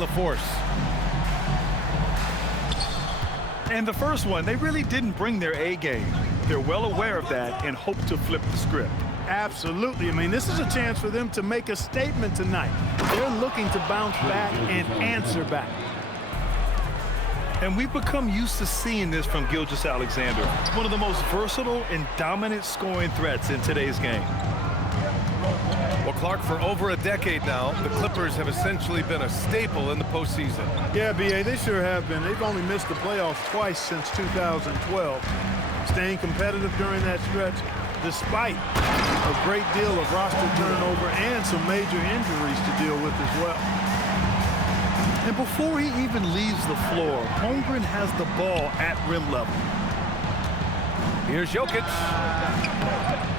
LaForce. And the first one, they really didn't bring their A game. They're well aware of that and hope to flip the script. Absolutely. I mean, this is a chance for them to make a statement tonight. They're looking to bounce back and answer back. And we've become used to seeing this from Gilgeous-Alexander, one of the most versatile and dominant scoring threats in today's game. Well, Clark, for over a decade now, the Clippers have essentially been a staple in the postseason. Yeah, B.A., they sure have been. They've only missed the playoffs twice since 2012. Staying competitive during that stretch, despite a great deal of roster turnover and some major injuries to deal with as well. And before he even leaves the floor, Holmgren has the ball at rim level. Here's Jokic.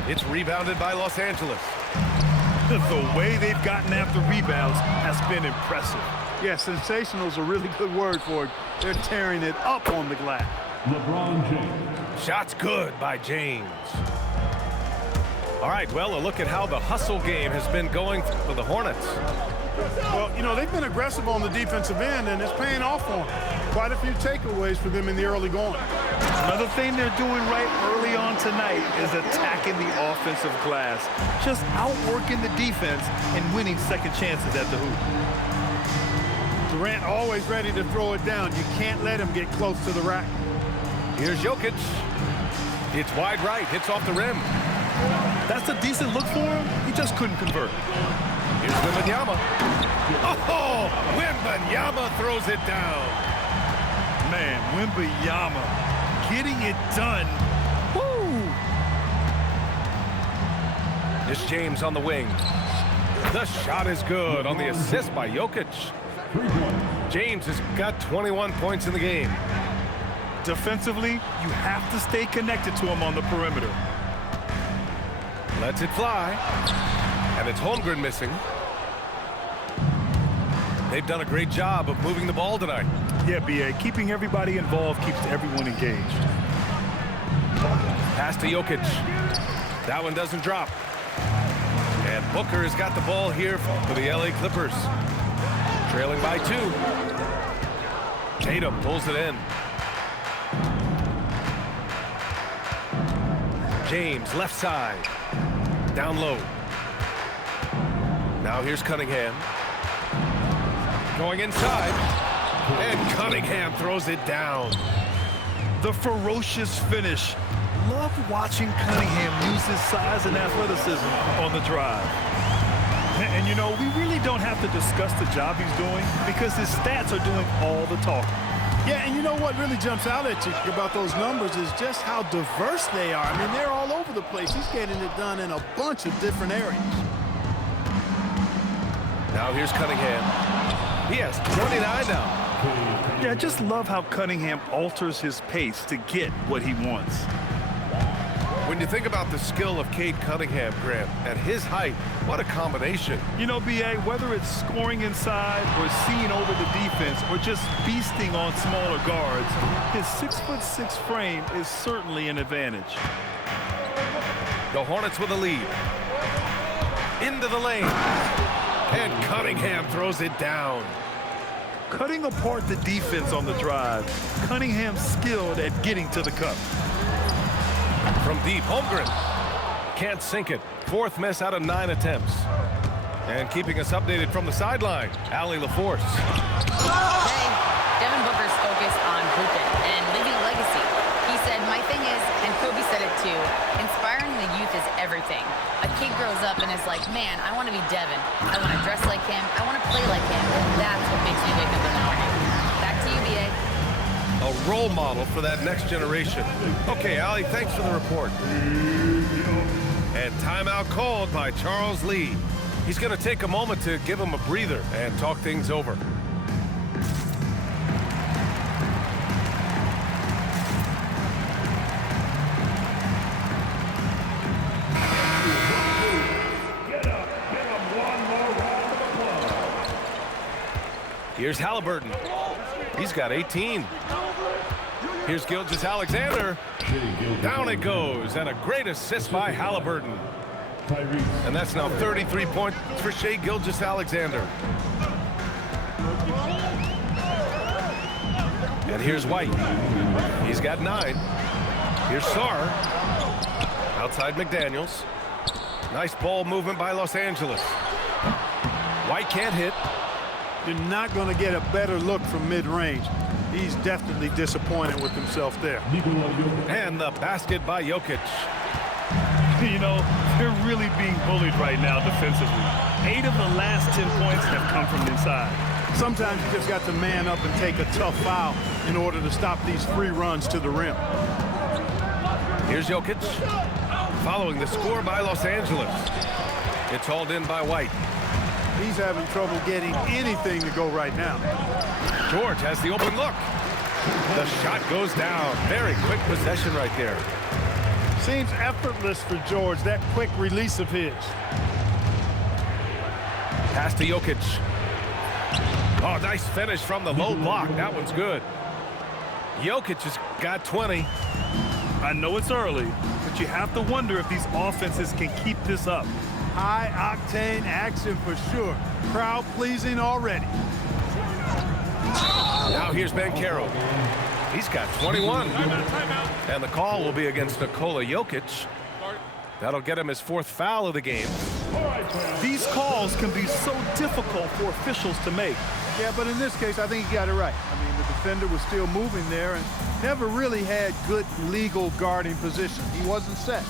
It's rebounded by Los Angeles. The way they've gotten after rebounds has been impressive. Yeah, sensational is a really good word for it. They're tearing it up on the glass. LeBron James. Shots good by James. All right, well, a look at how the hustle game has been going for the Hornets. Well, you know, they've been aggressive on the defensive end, and it's paying off for them. Quite a few takeaways for them in the early going. Another thing they're doing right early on tonight is attacking the offensive glass. Just outworking the defense and winning second chances at the hoop. Durant always ready to throw it down. You can't let him get close to the rack. Here's Jokic. It's wide right, hits off the rim. That's a decent look for him. He just couldn't convert. Here's Wembanyama. Oh, Wembanyama throws it down. Man, Wembanyama getting it done. Woo! It's James on the wing. The shot is good on the assist by Jokic. James has got 21 points in the game. Defensively, you have to stay connected to him on the perimeter. Lets it fly. And it's Holmgren missing. They've done a great job of moving the ball tonight. Yeah, B.A., keeping everybody involved keeps everyone engaged. Pass to Jokic. That one doesn't drop. And Booker has got the ball here for the LA Clippers. Trailing by 2. Tatum pulls it in. James, left side. Down low. Now here's Cunningham. Going inside. And Cunningham throws it down. The ferocious finish. Love watching Cunningham use his size and athleticism on the drive. And you know, we really don't have to discuss the job he's doing because his stats are doing all the talking. Yeah, and you know what really jumps out at you about those numbers is just how diverse they are. I mean, they're all over the place. He's getting it done in a bunch of different areas. Now here's Cunningham. He has 29 now. Yeah, I just love how Cunningham alters his pace to get what he wants. When you think about the skill of Cade Cunningham, Grant, at his height, what a combination. You know, B.A., whether it's scoring inside or seeing over the defense or just feasting on smaller guards, his 6'6" frame is certainly an advantage. The Hornets with a lead. Into the lane. And Cunningham throws it down. Cutting apart the defense on the drive, Cunningham's skilled at getting to the cup. From deep, Holmgren can't sink it. 4th miss out of 9 attempts. And keeping us updated from the sideline, LaForce. Hey, Devin Booker's focused on hooping and leaving a legacy. He said, my thing is, and Kobe said it too, inspiring the youth is everything. A kid grows up and is like, man, I want to be Devin. I want to dress like him. I want to play like him. And that's what makes me wake up in the morning. Back to you, B.A. A role model for that next generation. Okay, Allie, thanks for the report. And timeout called by Charles Lee. He's going to take a moment to give him a breather and talk things over. Here's Halliburton. He's got 18. Here's Gilgeous-Alexander. Down it goes, and a great assist by Halliburton. And that's now 33 points for Shai Gilgeous-Alexander. And here's White. He's got 9. Here's Sarr. Outside McDaniels. Nice ball movement by Los Angeles. White can't hit. You're not going to get a better look from mid-range. He's definitely disappointed with himself there. And the basket by Jokic. You know, they're really being bullied right now defensively. 8 of the last 10 points have come from inside. Sometimes you just got to man up and take a tough foul in order to stop these free runs to the rim. Here's Jokic. Following the score by Los Angeles. It's hauled in by White. He's having trouble getting anything to go right now. George has the open look. The shot goes down. Very quick possession right there. Seems effortless for George, that quick release of his. Pass to Jokic. Oh, nice finish from the low block. That one's good. Jokic has got 20. I know it's early, but you have to wonder if these offenses can keep this up. High-octane action for sure. Crowd-pleasing already. Now here's Banchero. He's got 21. And the call will be against Nikola Jokic. That'll get him his 4th foul of the game. These calls can be so difficult for officials to make. Yeah, but in this case, I think he got it right. I mean, the defender was still moving there and never really had good legal guarding position. He wasn't set.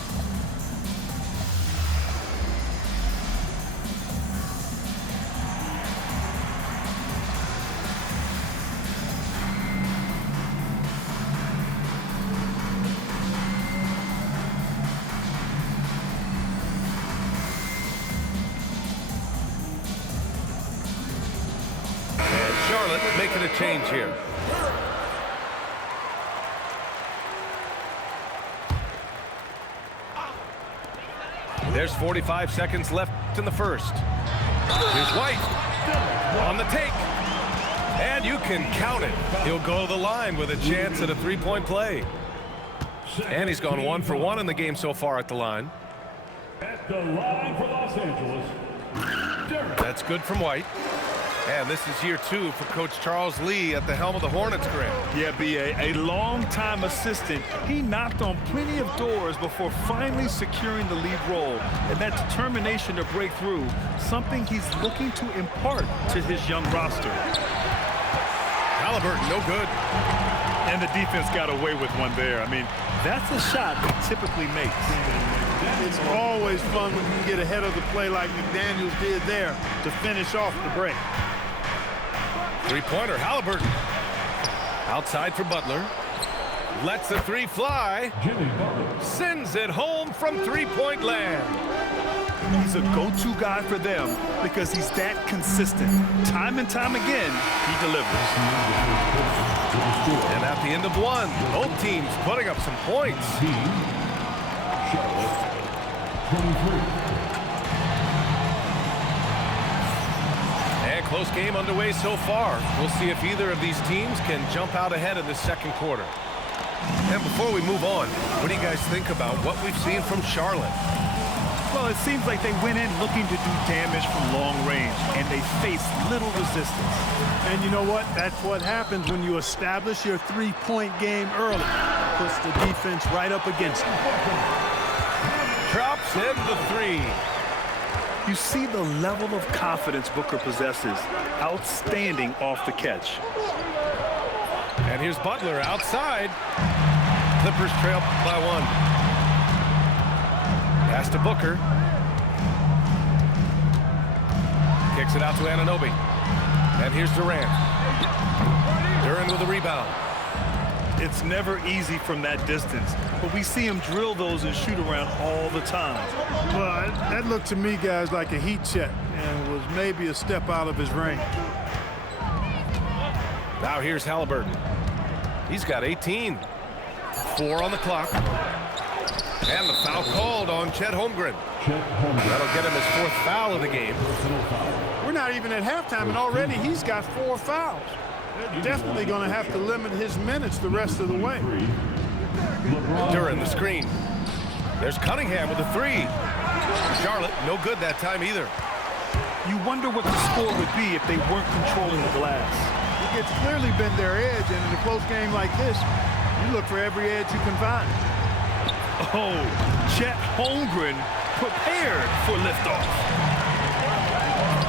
Charlotte making a change here. There's 45 seconds left in the first. Here's White on the take. And you can count it. He'll go to the line with a chance at a 3-point play. And he's gone 1 for 1 in the game so far at the line. At the line for Los Angeles. That's good from White. And this is year 2 for Coach Charles Lee at the helm of the Hornets, Graham. Yeah, B.A., a long-time assistant. He knocked on plenty of doors before finally securing the lead role. And that determination to break through, something he's looking to impart to his young roster. Halliburton, no good. And the defense got away with one there. I mean, that's a shot he typically makes. It's always fun when you can get ahead of the play like McDaniels did there to finish off the break. 3-pointer, Halliburton. Outside for Butler. Lets the 3 fly. Sends it home from 3-point land. He's a go-to guy for them because he's that consistent. Time and time again, he delivers. And at the end of 1, both teams putting up some points. Charlotte, 23. And close game underway so far. We'll see if either of these teams can jump out ahead in the second quarter. And before we move on, what do you guys think about what we've seen from Charlotte? Well, it seems like they went in looking to do damage from long range, and they faced little resistance. And you know what? That's what happens when you establish your 3-point game early. Puts the defense right up against them. Drops in the 3. You see the level of confidence Booker possesses. Outstanding off the catch. And here's Butler outside. Clippers trail by 1. Pass to Booker. Kicks it out to Anunoby. And here's Durant. Durant with the rebound. It's never easy from that distance, but we see him drill those and shoot around all the time. Well, that looked to me, guys, like a heat check and was maybe a step out of his range. Now here's Halliburton. He's got 18. 4 on the clock. And the foul called on Chet Holmgren. That'll get him his 4th foul of the game. We're not even at halftime, and already he's got 4 fouls. They're definitely going to have to limit his minutes the rest of the way. During the screen. There's Cunningham with a 3. Charlotte, no good that time either. You wonder what the score would be if they weren't controlling the glass. it's clearly been their edge, and in a close game like this, you look for every edge you can find. Oh, Chet Holmgren prepared for liftoff.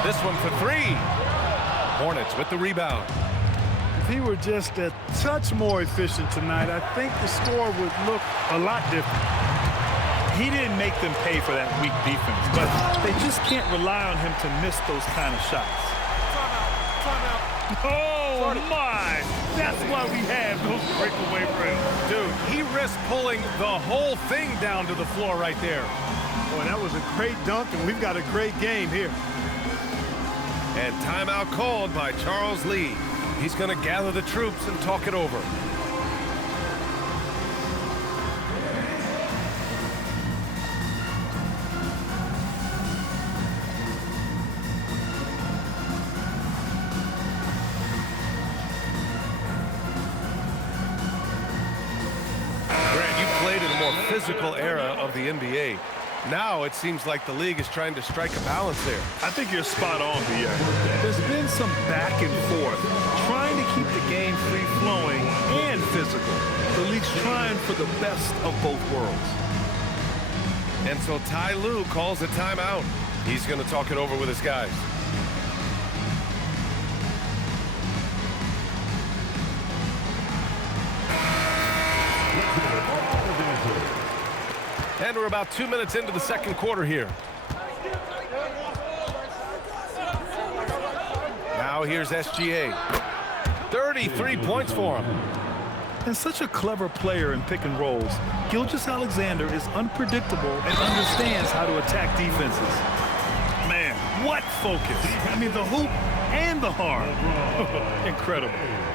This one for three. Hornets with the rebound. If he were just a touch more efficient tonight, I think the score would look a lot different. He didn't make them pay for that weak defense, but they just can't rely on him to miss those kind of shots. Oh, my! That's why we have those breakaway rims. Dude, he risked pulling the whole thing down to the floor right there. Boy, that was a great dunk, and we've got a great game here. And timeout called by Charles Lee. He's going to gather the troops and talk it over. Grant, you played in a more physical era of the NBA. Now it seems like the league is trying to strike a balance there. I think you're spot on, Pierre. There's been some back and forth, trying to keep the game free-flowing and physical. The league's trying for the best of both worlds. And so Ty Lue calls a timeout. He's going to talk it over with his guys. And we're about 2 minutes into the second quarter here. Now here's SGA. 33 points for him. And such a clever player in pick and rolls, Gilgeous-Alexander is unpredictable and understands how to attack defenses. Man, what focus. I mean, the hoop and the harm. Incredible.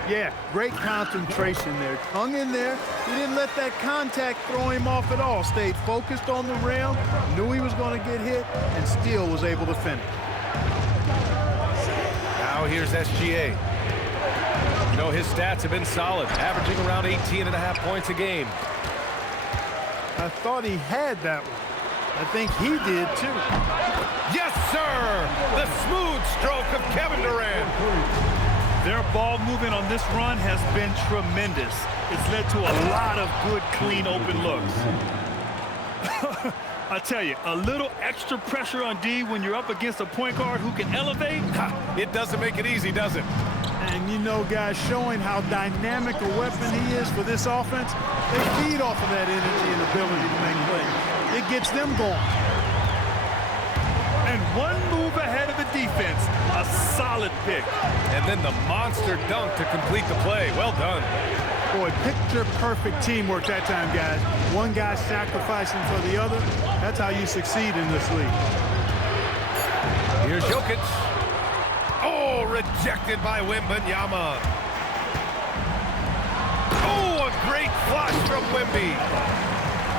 Yeah, great concentration there. Hung in there. He didn't let that contact throw him off at all. Stayed focused on the rim, knew he was going to get hit, and still was able to finish. Now here's SGA. You know, his stats have been solid, averaging around 18.5 points a game. I thought he had that one. I think he did, too. Yes, sir! The smooth stroke of Kevin Durant. Their ball movement on this run has been tremendous. It's led to a lot of good, clean, open looks. I tell you, a little extra pressure on D when you're up against a point guard who can elevate. It doesn't make it easy, does it? And you know, guys, showing how dynamic a weapon he is for this offense, they feed off of that energy and ability to make plays. It gets them going. And one move ahead of the defense, a solid pick. And then the monster dunk to complete the play. Well done. Boy, picture-perfect teamwork that time, guys. One guy sacrificing for the other. That's how you succeed in this league. Here's Jokic. Oh, rejected by Wembanyama. Oh, a great flush from Wemby.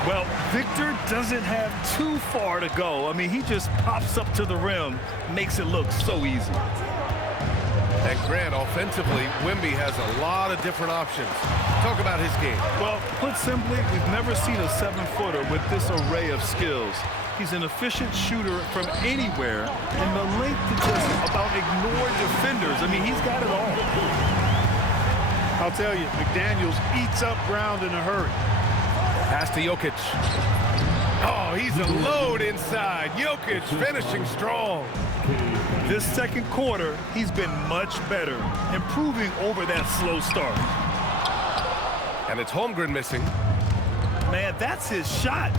Well, Victor doesn't have too far to go. I mean, he just pops up to the rim, makes it look so easy. And Grant, offensively, Wemby has a lot of different options. Talk about his game. Well, put simply, we've never seen a 7-footer with this array of skills. He's an efficient shooter from anywhere, and the length to just about ignore defenders. I mean, he's got it all. I'll tell you, McDaniels eats up ground in a hurry. Pass to Jokic. Oh, he's a load inside. Jokic finishing strong. This second quarter, he's been much better, improving over that slow start. And it's Holmgren missing. Man, that's his shot.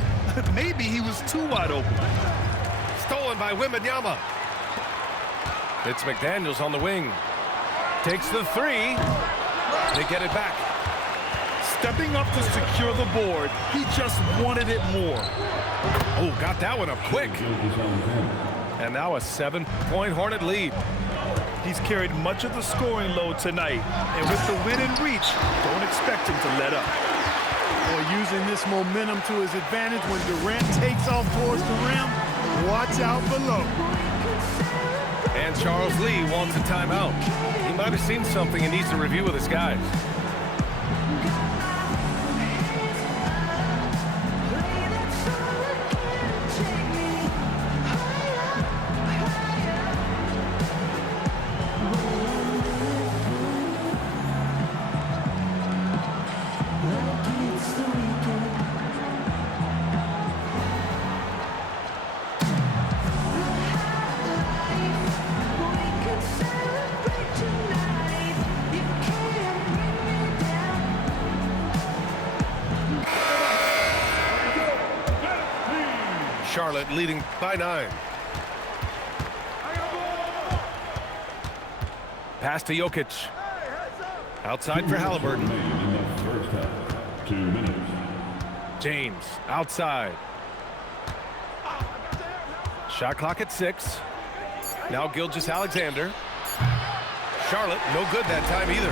Maybe he was too wide open. Stolen by Wembanyama. It's McDaniels on the wing. Takes the three. They get it back. Stepping up to secure the board, he just wanted it more. Oh, got that one up quick. And now a 7-point Hornet lead. He's carried much of the scoring load tonight, and with the win in reach, don't expect him to let up. Boy, using this momentum to his advantage when Durant takes off towards the rim, watch out below. And Charles Lee wants a timeout. He might have seen something and needs to review with his guys. Charlotte leading by 9. Pass to Jokic. Outside for Halliburton. In the first half. 2 minutes. James outside. Shot clock at 6. Now Gilgeous-Alexander. Charlotte, no good that time either.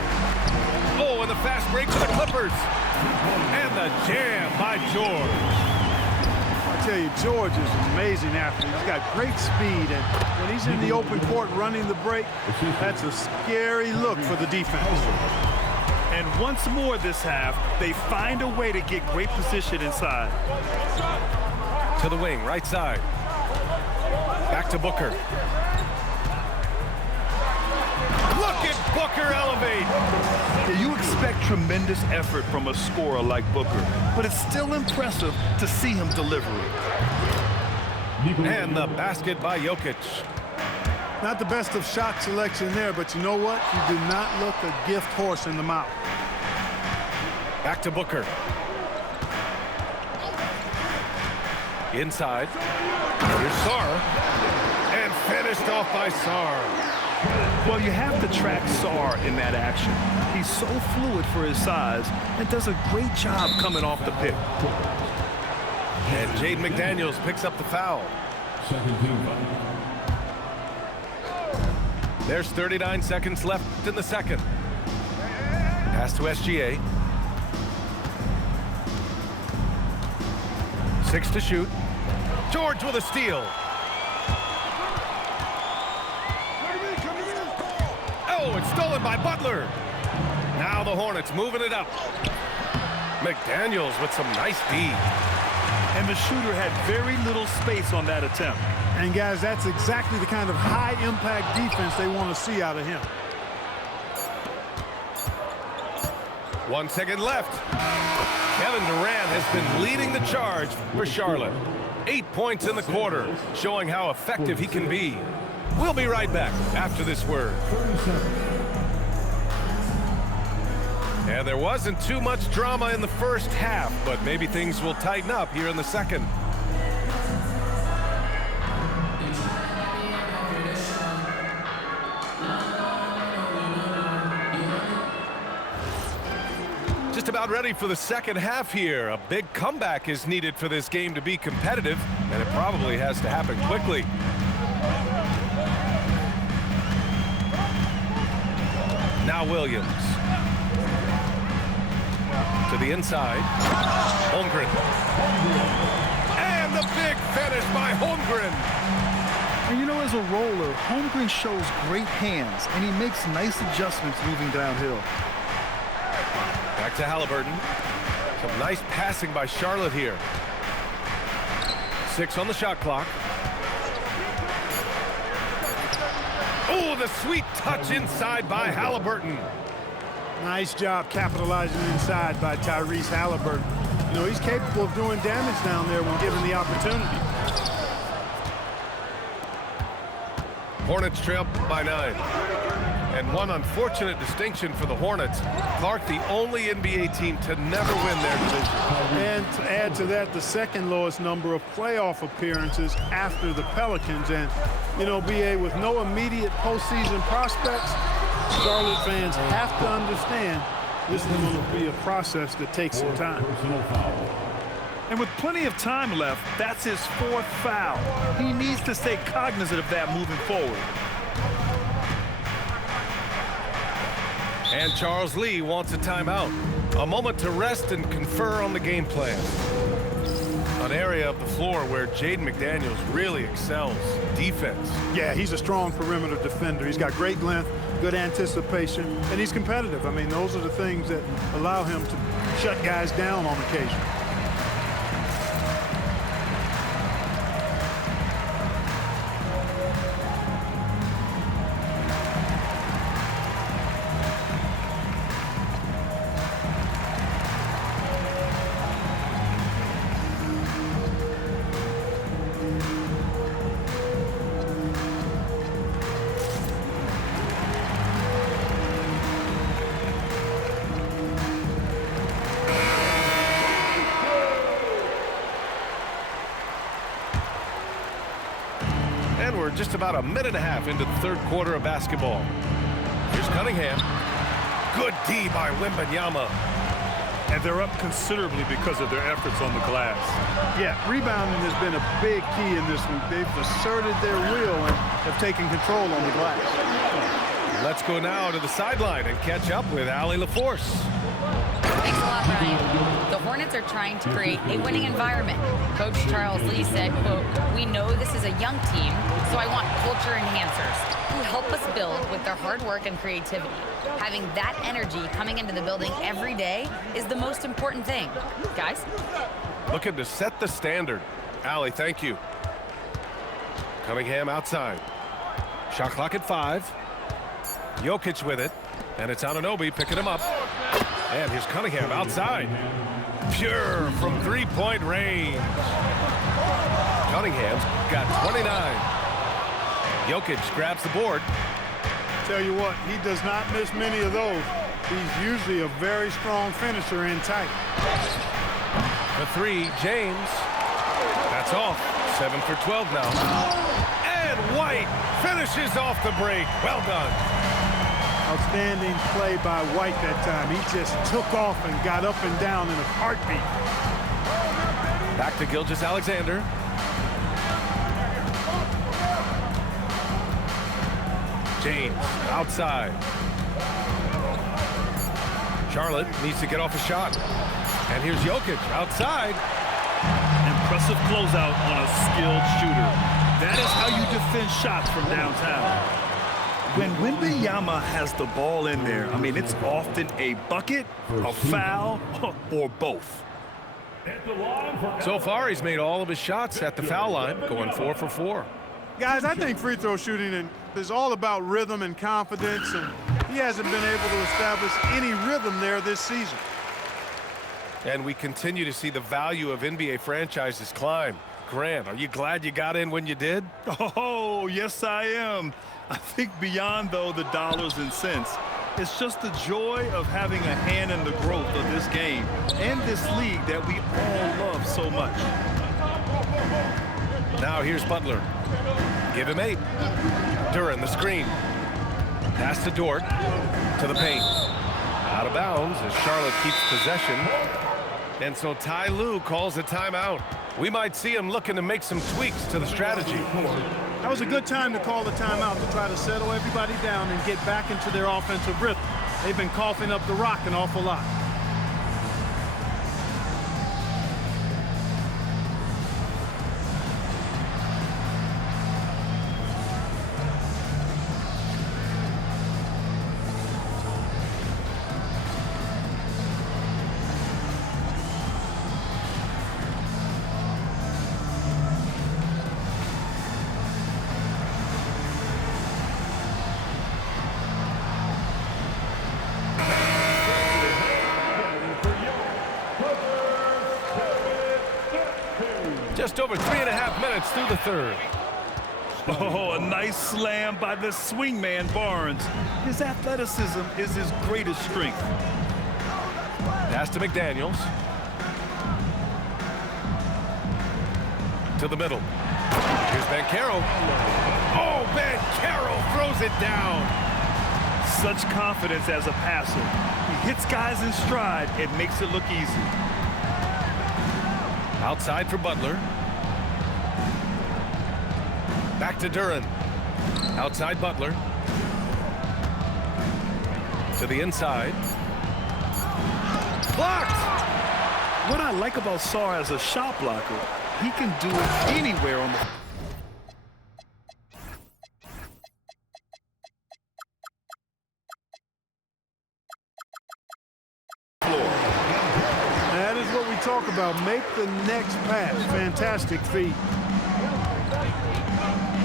Oh, and the fast break for the Clippers. And the jam by George. I tell you, George is an amazing athlete. He's got great speed, and when he's in the open court running the break, that's a scary look for the defense. And once more this half, they find a way to get great position inside. To the wing, right side. Back to Booker. Look at Booker elevate. You expect tremendous effort from a scorer like Booker, but it's still impressive to see him deliver it. And the basket by Jokic. Not the best of shot selection there, but you know what? You do not look a gift horse in the mouth. Back to Booker. Inside. Here's Sarr. And finished off by Sarr. Well, you have to track Sarr in that action. He's so fluid for his size and does a great job coming off the pick. And Jaden McDaniels picks up the foul. Second team foul. There's 39 seconds left in the second. Pass to SGA. 6 to shoot. George with a steal. Oh, it's stolen by Butler. Now the Hornets moving it up. McDaniels with some nice D. And the shooter had very little space on that attempt. And guys, that's exactly the kind of high-impact defense they want to see out of him. 1 second left. Kevin Durant has been leading the charge for Charlotte. 8 points in the quarter, showing how effective he can be. We'll be right back after this word. And there wasn't too much drama in the first half, but maybe things will tighten up here in the second. Just about ready for the second half here. A big comeback is needed for this game to be competitive, and it probably has to happen quickly. Now Williams. To the inside. Holmgren. And the big finish by Holmgren. And you know, as a roller, Holmgren shows great hands, and he makes nice adjustments moving downhill. Back to Halliburton. Some nice passing by Charlotte here. 6 on the shot clock. Oh, the sweet touch inside by Halliburton. Nice job capitalizing inside by Tyrese Halliburton. You know, he's capable of doing damage down there when given the opportunity. Hornets trail by 9. And one unfortunate distinction for the Hornets, Clark, the only NBA team to never win their division. And to add to that, the second lowest number of playoff appearances after the Pelicans. And, you know, BA, with no immediate postseason prospects, Charlotte fans have to understand this is going to be a process that takes some time. And with plenty of time left, that's his 4th foul. He needs to stay cognizant of that moving forward. And Charles Lee wants a timeout. A moment to rest and confer on the game plan. An area of the floor where Jaden McDaniels really excels. Defense. Yeah, he's a strong perimeter defender. He's got great length, good anticipation, and he's competitive. I mean, those are the things that allow him to shut guys down on occasion. just about a minute and a half into the third quarter of basketball. Here's Cunningham. Good D by Wembanyama. And they're up considerably because of their efforts on the glass. Yeah, rebounding has been a big key in this one. They've asserted their will and have taken control on the glass. Let's go now to the sideline and catch up with Allie LaForce. Thanks a lot, Brian. The Hornets are trying to create a winning environment. Coach Charles Lee said, quote, "We know this is a young team, so I want culture enhancers who help us build with their hard work and creativity. Having that energy coming into the building every day is the most important thing." Guys? Looking to set the standard. Allie, thank you. Cunningham outside. Shot clock at 5. Jokic with it, and it's Anunoby picking him up. And here's Cunningham outside. Pure from three-point range. Cunningham's got 29. Jokic grabs the board. Tell you what, he does not miss many of those. He's usually a very strong finisher in tight. The 3, James. That's off. 7 for 12 now. And White finishes off the break. Well done. Outstanding play by White that time. He just took off and got up and down in a heartbeat. Back to Gilgeous-Alexander. James outside. Charlotte needs to get off a shot. And here's Jokic outside. Impressive closeout on a skilled shooter. That is how you defend shots from downtown. When Wembanyama has the ball in there, I mean, it's often a bucket, a foul, or both. So far, he's made all of his shots at the foul line, going 4 for 4. Guys, I think free throw shooting is all about rhythm and confidence, and he hasn't been able to establish any rhythm there this season. And we continue to see the value of NBA franchises climb. Grant, are you glad you got in when you did? Oh, yes, I am. I think beyond, though, the dollars and cents, it's just the joy of having a hand in the growth of this game and this league that we all love so much. Now here's Butler. Give him 8. Duran, the screen. Pass to Dort. To the paint. Out of bounds as Charlotte keeps possession. And so Ty Lue calls a timeout. We might see him looking to make some tweaks to the strategy. That was a good time to call the timeout to try to settle everybody down and get back into their offensive rhythm. They've been coughing up the rock an awful lot. Just over 3.5 minutes through the third. Oh, a nice slam by the swingman Barnes. His athleticism is his greatest strength. Pass to McDaniels. To the middle. Here's Banchero. Oh, Banchero throws it down. Such confidence as a passer. He hits guys in stride and makes it look easy. Outside for Butler. Back to Duran. Outside Butler. To the inside. Blocked! What I like about Sarr as a shot blocker, he can do it anywhere on the floor. That is what we talk about. Make the next pass. Fantastic feat.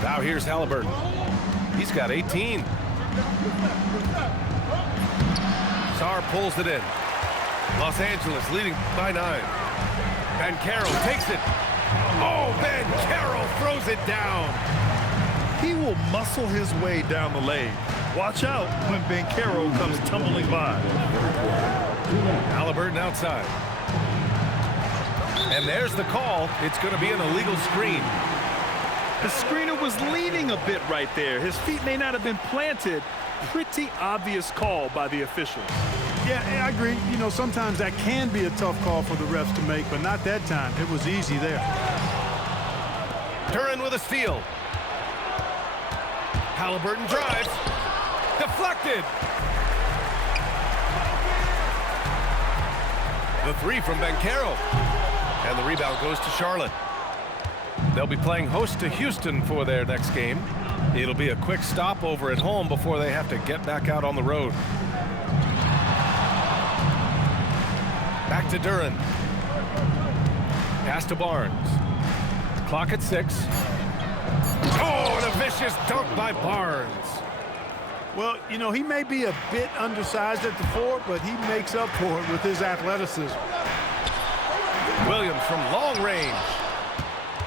Now here's Halliburton. He's got 18. Sarr pulls it in. Los Angeles leading by 9. Banchero takes it. Oh, Banchero throws it down. He will muscle his way down the lane. Watch out when Banchero comes tumbling by. Halliburton outside. And there's the call. It's going to be an illegal screen. The screener was leaning a bit right there. His feet may not have been planted. Pretty obvious call by the officials. Yeah, I agree. You know, sometimes that can be a tough call for the refs to make, but not that time. It was easy there. Duren with a steal. Halliburton drives. Deflected. The three from Banchero. And the rebound goes to Charlotte. They'll be playing host to Houston for their next game. It'll be a quick stopover at home before they have to get back out on the road. Back to Duren. Pass to Barnes. Clock at 6. Oh, and a vicious dunk by Barnes. Well, you know, he may be a bit undersized at the 4, but he makes up for it with his athleticism. Williams from long range.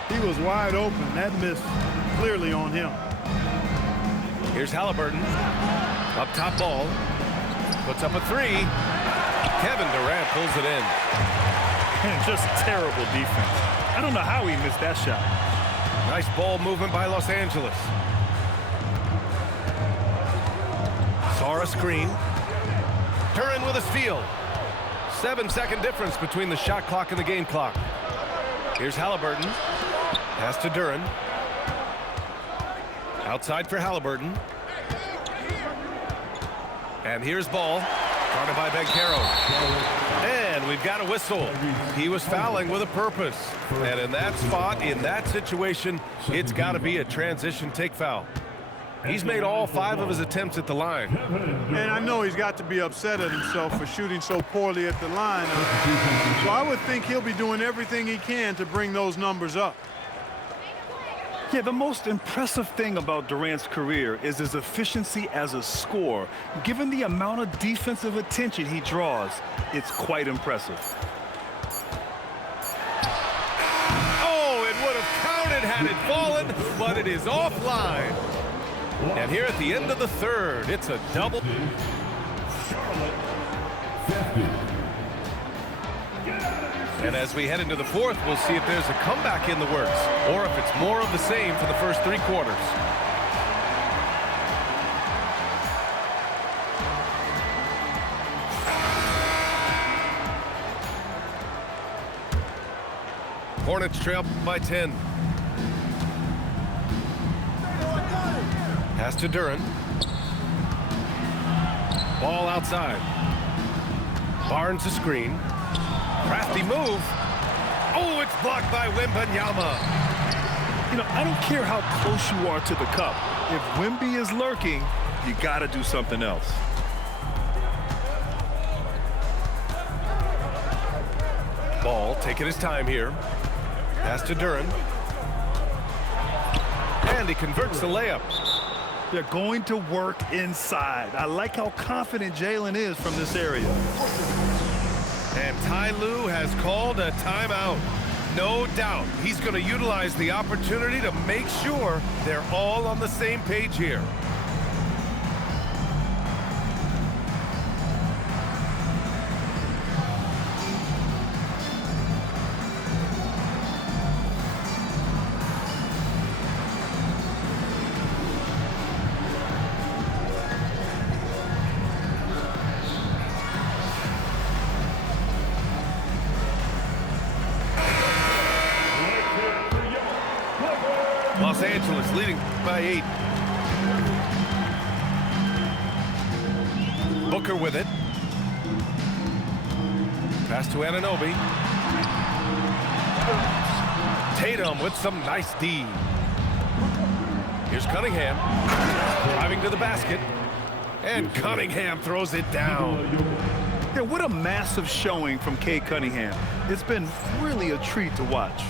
He was wide open. That missed clearly on him. Here's Halliburton. Up top ball. Puts up a 3. Kevin Durant pulls it in. And just terrible defense. I don't know how he missed that shot. Nice ball movement by Los Angeles. Saw a screen. Duren with a steal. 7-second difference between the shot clock and the game clock. Here's Halliburton. Pass to Duren. Outside for Halliburton. And here's ball. Guarded by Banchero. And we've got a whistle. He was fouling with a purpose. And in that spot, in that situation, it's got to be a transition take foul. He's made all 5 of his attempts at the line. And I know he's got to be upset at himself for shooting so poorly at the line. So I would think he'll be doing everything he can to bring those numbers up. Yeah, the most impressive thing about Durant's career is his efficiency as a scorer. Given the amount of defensive attention he draws, it's quite impressive. Oh, it would have counted had it fallen, but it is offline. And here at the end of the 3rd, it's a double. And as we head into the 4th, we'll see if there's a comeback in the works or if it's more of the same for the first 3 quarters. Hornets trail by 10. Pass to Duren. Ball outside. Barnes a screen. Crafty move. Oh, it's blocked by Wembanyama. You know, I don't care how close you are to the cup. If Wemby is lurking, you got to do something else. Ball taking his time here. Pass to Duren. And he converts the layup. They're going to work inside. I like how confident Jalen is from this area. And Ty Lue has called a timeout. No doubt he's going to utilize the opportunity to make sure they're all on the same page here. Los Angeles leading by 8. Booker with it. Pass to Anunoby. Tatum with some nice D. Here's Cunningham. Driving to the basket. And Cunningham throws it down. Yeah, what a massive showing from Cade Cunningham. It's been really a treat to watch.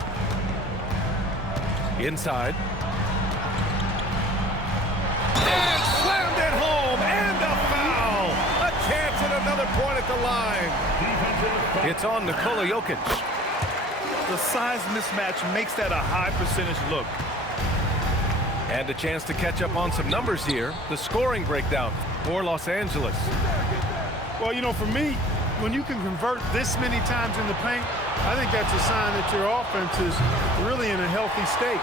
Inside. And slammed it home. And a foul. A chance at another point at the line. It's on Nikola Jokic. The size mismatch makes that a high percentage look. And a chance to catch up on some numbers here. The scoring breakdown for Los Angeles. Well, you know, for me, when you can convert this many times in the paint, I think that's a sign that your offense is really in a healthy state.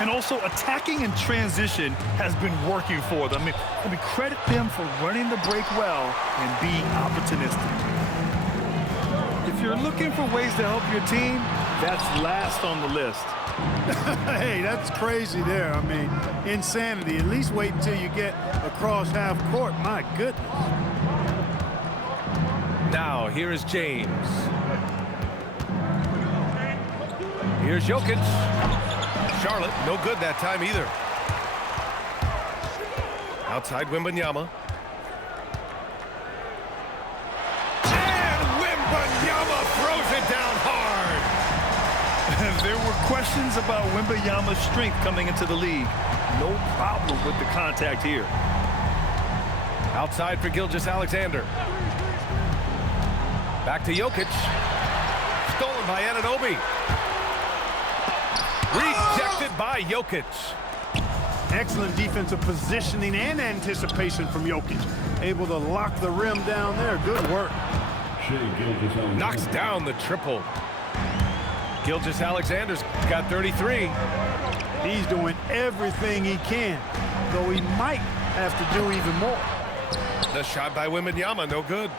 And also, attacking in transition has been working for them. I mean, credit them for running the break well and being opportunistic. If you're looking for ways to help your team, that's last on the list. Hey, that's crazy there. I mean, insanity. At least wait until you get across half court. My goodness. Now, here is James. Here's Jokic. Charlotte, no good that time either. Outside Wembanyama. And Wembanyama throws it down hard. There were questions about Wembanyama's strength coming into the league. No problem with the contact here. Outside for Gilgeous-Alexander. Back to Jokic. Stolen by Anunoby. Rejected by Jokic. Excellent defensive positioning and anticipation from Jokic. Able to lock the rim down there. Good work. Knocks down the triple. Gilgeous-Alexander's got 33. He's doing everything he can, though he might have to do even more. The shot by Wembanyama, no good.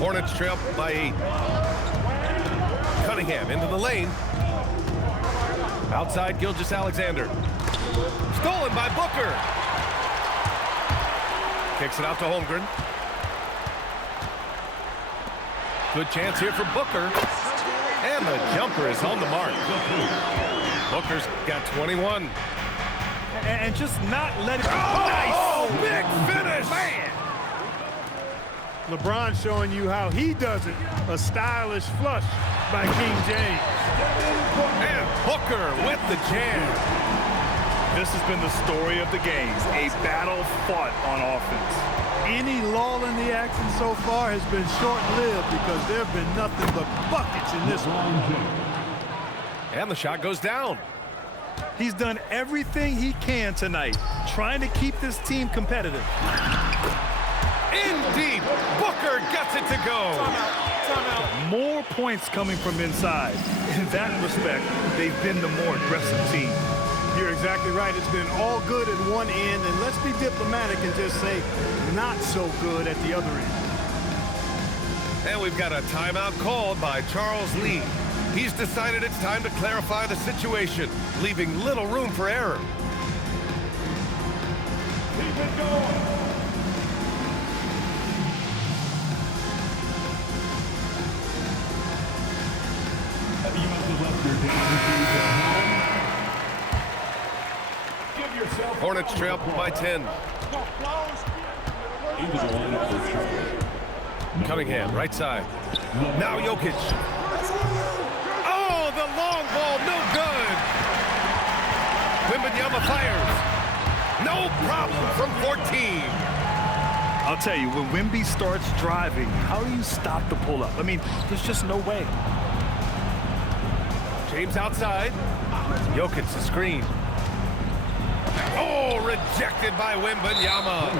Hornets trail by 8. Cunningham into the lane. Outside Gilgeous-Alexander. Stolen by Booker. Kicks it out to Holmgren. Good chance here for Booker. And the jumper is on the mark. Booker's got 21. And just not let it... Oh, big finish! Man! LeBron showing you how he does it. A stylish flush by King James. And Booker with the jam. This has been the story of the games, a battle fought on offense. Any lull in the action so far has been short-lived because there have been nothing but buckets in this one. And the shot goes down. He's done everything he can tonight, trying to keep this team competitive. In deep, Booker gets it to go. Timeout. More points coming from inside. In that respect, they've been the more aggressive team. You're exactly right. It's been all good at one end, and let's be diplomatic and just say not so good at the other end. And we've got a timeout called by Charles Lee. He's decided it's time to clarify the situation, leaving little room for error. Keep it going. You must have left your down shoes at home. Give yourself Hornets trail by 10. into the lineup for Charlotte. Cunningham, right side. Now Jokic. Oh, the long ball, no good. Wembanyama fires. No problem from 14. I'll tell you, when Wemby starts driving, how do you stop the pull-up? I mean, there's just no way. James outside. Jokic the screen. Oh, rejected by Wembanyama.